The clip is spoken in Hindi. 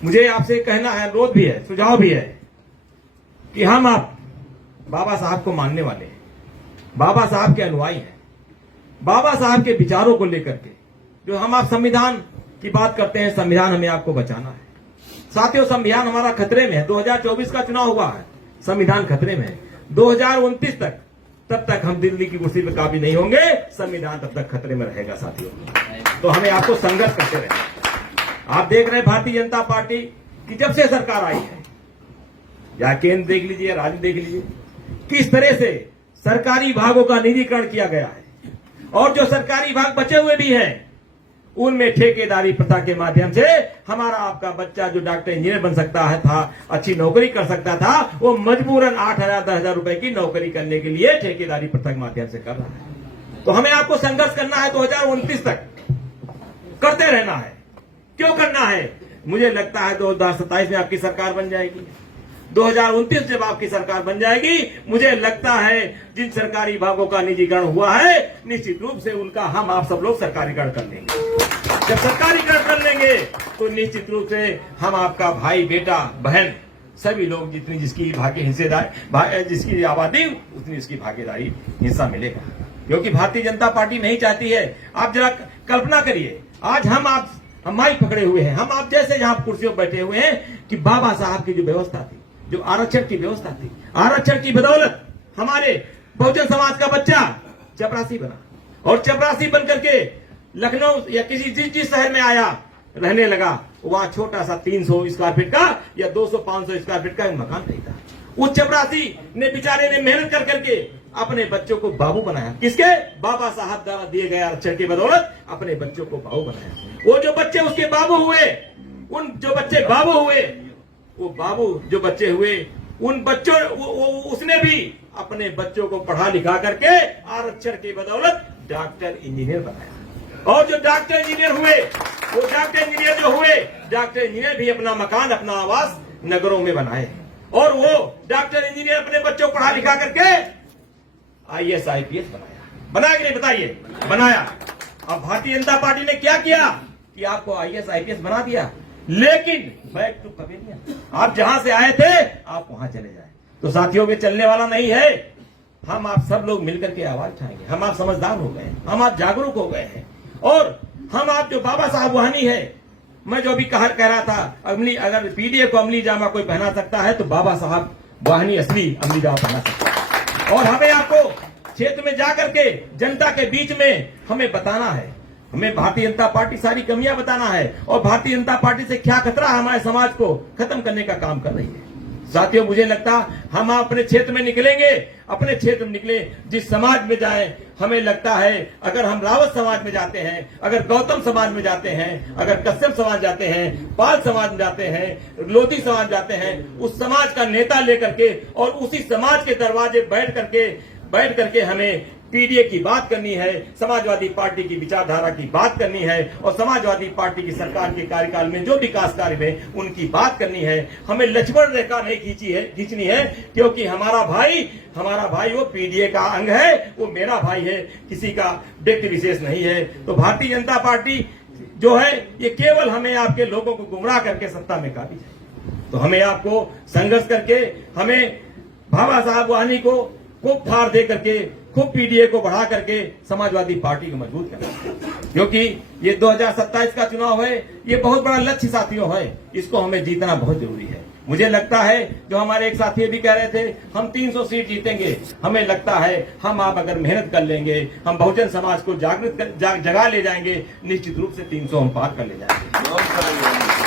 मुझे आपसे कहना है, अनुरोध भी है, सुझाव भी है कि हम आप बाबा साहब को मानने वाले हैं, बाबा साहब के अनुयायी हैं, बाबा साहब के विचारों को लेकर के जो हम आप संविधान की बात करते हैं, संविधान हमें आपको बचाना है। साथियों, संविधान हमारा खतरे में है। 2024 का चुनाव हुआ है, संविधान खतरे में है। 2029 तक, तब तक हम दिल्ली की कुर्सी पर काबिज नहीं होंगे, संविधान तब तक खतरे में रहेगा। साथियों, तो हमें आपको संघर्ष करते रहना। आप देख रहे हैं भारतीय जनता पार्टी की जब से सरकार आई है, या केंद्र देख लीजिए, राज्य देख लीजिए, किस तरह से सरकारी विभागों का निजीकरण किया गया है, और जो सरकारी विभाग बचे हुए भी हैं उनमें ठेकेदारी प्रथा के माध्यम से हमारा आपका बच्चा जो डॉक्टर इंजीनियर बन सकता है था, अच्छी नौकरी कर सकता था, वो मजबूरन 8,000 10,000 रुपए की नौकरी करने के लिए ठेकेदारी प्रथा के माध्यम से कर रहा है। तो हमें आपको संघर्ष करना है, 2029 तक करते रहना है। क्यों करना है? मुझे लगता है 2027 में आपकी सरकार बन जाएगी, 2029 जब आपकी सरकार बन जाएगी, मुझे लगता है जिन सरकारी विभागों का निजीकरण हुआ है, निश्चित रूप से उनका हम आप सब लोग सरकारीकरण कर लेंगे। जब सरकारीकरण कर लेंगे तो निश्चित रूप से हम आपका भाई, बेटा, बहन, सभी लोग जितनी जिसकी भाग्य हिस्सेदार, जिसकी आबादी उतनी इसकी भागीदारी, हिस्सा मिलेगा। क्योंकि भारतीय जनता पार्टी नहीं चाहती है। आप जरा कल्पना करिए, आज हम माइक पकड़े हुए हैं, हम आप जैसे यहाँ कुर्सियों पर बैठे हुए हैं, कि बाबा साहब की जो व्यवस्था थी, जो आरक्षण की व्यवस्था थी, आरक्षण की बदौलत हमारे बहुजन समाज का बच्चा चपरासी बना, और चपरासी बन करके लखनऊ या किसी जिस शहर में आया, रहने लगा, वहां छोटा सा 300 स्क्वायर फीट का या 200-500 स्क्वायर फीट का एक मकान नहीं था। उस चपरासी ने, बेचारे ने मेहनत कर करके अपने बच्चों को बाबू बनाया। किसके? बाबा साहब द्वारा दिए गए आरक्षण की बदौलत अपने बच्चों को बाबू बनाया। वो जो बच्चे उसके बाबू हुए, उन जो बच्चे बाबू हुए, वो बाबू जो बच्चे हुए, उन बच्चों उसने भी अपने बच्चों को पढ़ा लिखा करके आरक्षण की बदौलत डॉक्टर इंजीनियर बनाया। और जो डॉक्टर इंजीनियर हुए, वो डॉक्टर इंजीनियर जो हुए, डॉक्टर इंजीनियर भी अपना मकान, अपना आवास नगरों में बनाए, और वो डॉक्टर इंजीनियर अपने बच्चों को पढ़ा लिखा करके IAS IPS बनाया कि नहीं? बताइए, बनाया। अब भारतीय जनता पार्टी ने क्या किया कि आपको IAS IPS बना दिया, लेकिन बैक टू पवेलियन, आप जहां से आए थे आप वहां चले जाए। तो साथियों, में चलने वाला नहीं है। हम आप सब लोग मिलकर के आवाज उठाएंगे। हम आप समझदार हो गए, हम आप जागरूक हो गए हैं, और हम आप जो बाबा साहब वाहनी है, मैं जो भी कह रहा था, अगर पीडीए को अमली जामा कोई पहना सकता है तो बाबा साहब वाहनी असली अमली जामा पहना सकता है। और हमें आपको क्षेत्र में जाकर के जनता के बीच में हमें बताना है, हमें भारतीय जनता पार्टी सारी कमियां बताना है, और भारतीय जनता पार्टी से क्या खतरा है हमारे समाज को खत्म करने का काम कर रही है। साथियों, मुझे लगता हम अपने क्षेत्र में निकलेंगे, अपने क्षेत्र में निकले, जिस समाज में जाएं, हमें लगता है अगर हम रावत समाज में जाते हैं, अगर गौतम समाज में जाते हैं, अगर कश्यप समाज जाते हैं, पाल समाज में जाते हैं, लोधी समाज जाते हैं, उस समाज का नेता लेकर के और उसी समाज के दरवाजे बैठ करके हमें पीडीए की बात करनी है, समाजवादी पार्टी की विचारधारा की बात करनी है, और समाजवादी पार्टी की सरकार के कार्यकाल में जो विकास कार्य है उनकी बात करनी है। हमें लक्ष्मण रेखा नहीं खींचनी है, क्योंकि हमारा भाई वो पीडीए का अंग है, वो मेरा भाई है, किसी का व्यक्ति विशेष नहीं है। तो भारतीय जनता पार्टी जो है, ये केवल हमें आपके लोगों को गुमराह करके सत्ता में काबिज है। तो हमें आपको संघर्ष करके, हमें बाबा साहब वाहनी को खूब फाड़ दे करके, खूब पीडीए को बढ़ा करके समाजवादी पार्टी को मजबूत करना, क्योंकि ये 2027 का चुनाव है, ये बहुत बड़ा लक्ष्य साथियों है, इसको हमें जीतना बहुत जरूरी है। मुझे लगता है जो हमारे एक साथी भी कह रहे थे हम 300 सीट जीतेंगे, हमें लगता है हम आप अगर मेहनत कर लेंगे, हम बहुजन समाज को जगा ले जाएंगे, निश्चित रूप से 300 हम पार कर ले जाएंगे।